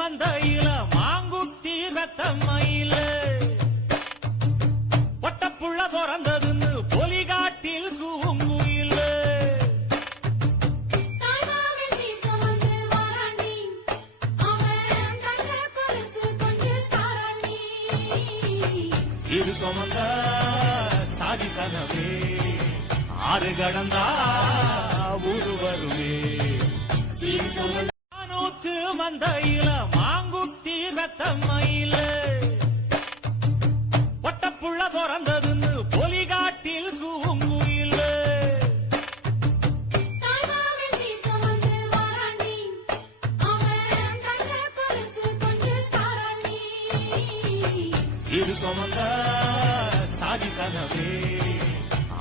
மந்தையில மாங்குட்டி வெத்தம்மையில பொட்டப்புள்ள பிறந்ததுன்னு பொலிகாட்டில் கூங்குயில இது சுமந்த சாதி சனவே ஆறு கடந்தா ஊரு வருவே நூத்து மந்தையில மாங்குட்டி வெத்தம்மையில பொட்டப்புள்ள பிறந்ததுன்னு பொலிகாட்டில் கூங்குயில இது சுமந்த சாதி சனவே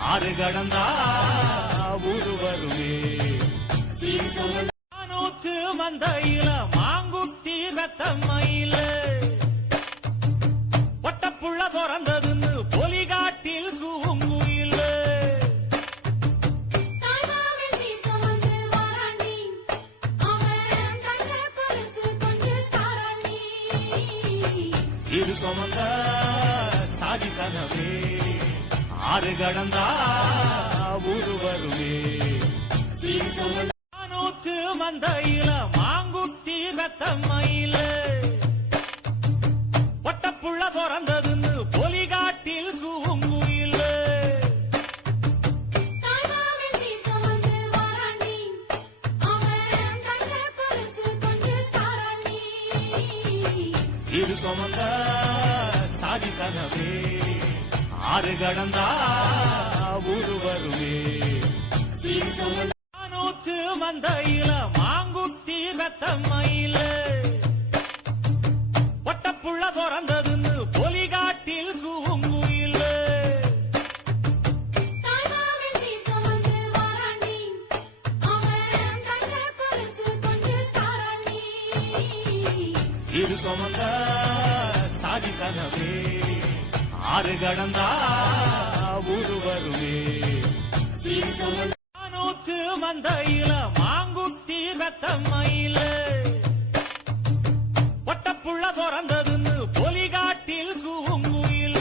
ஆறு கடந்தா ஊரு வருவே நூத்து மந்தையில மாங்குட்டி வெத்தம்மையில பொட்டப்புள்ள பிறந்ததுன்னு பொலிகாட்டில் கூங்குயில இது சுமந்த சாதி சனவே ஆறு கடந்தா ஊரு வருவே நூத்து மந்தையில மாங்குட்டி வெத்தம்மையில பொட்டப்புள்ள பிறந்ததுன்னு பொலிகாட்டில் கூங்குயில இது சுமந்த சாதி சனவே ஆறு கடந்தா ஊரு வருவே நூத்து மந்தையில மாங்குட்டி வெத்தம்மையில பொட்டப்புள்ள பிறந்ததுன்னு பொலிகாட்டில் கூங்குயில இது சுமந்த சாதி சனவே ஆறு கடந்தா ஊரு வருவே நூத்து மந்தையில மாங்குட்டி வெத்தம்மையில பொட்டப்புள்ள பிறந்ததுன்னு பொலிகாட்டில் கூங்குயில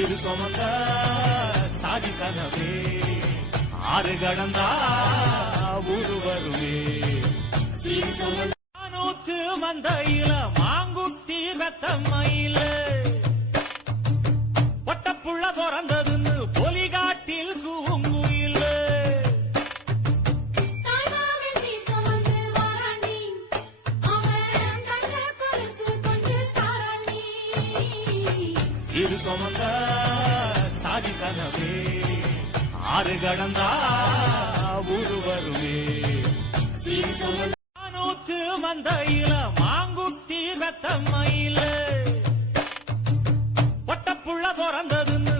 இது சுமந்த சாதி சனவே ஆறு கடந்தா ஊரு வருவே நூத்து மந்தையில மாங்குட்டி வெத்தம்மையில பொட்டப்புள்ள பிறந்ததுன்னு பொலிகாட்டில் கூங்குயில இது சுமந்த சாதி சனவே ஆறு கடந்தா ஊரு வருவே நூத்து மந்தையில மாங்குட்டி வெத்தம்மையில பொட்டப்புள்ள பிறந்ததுன்னு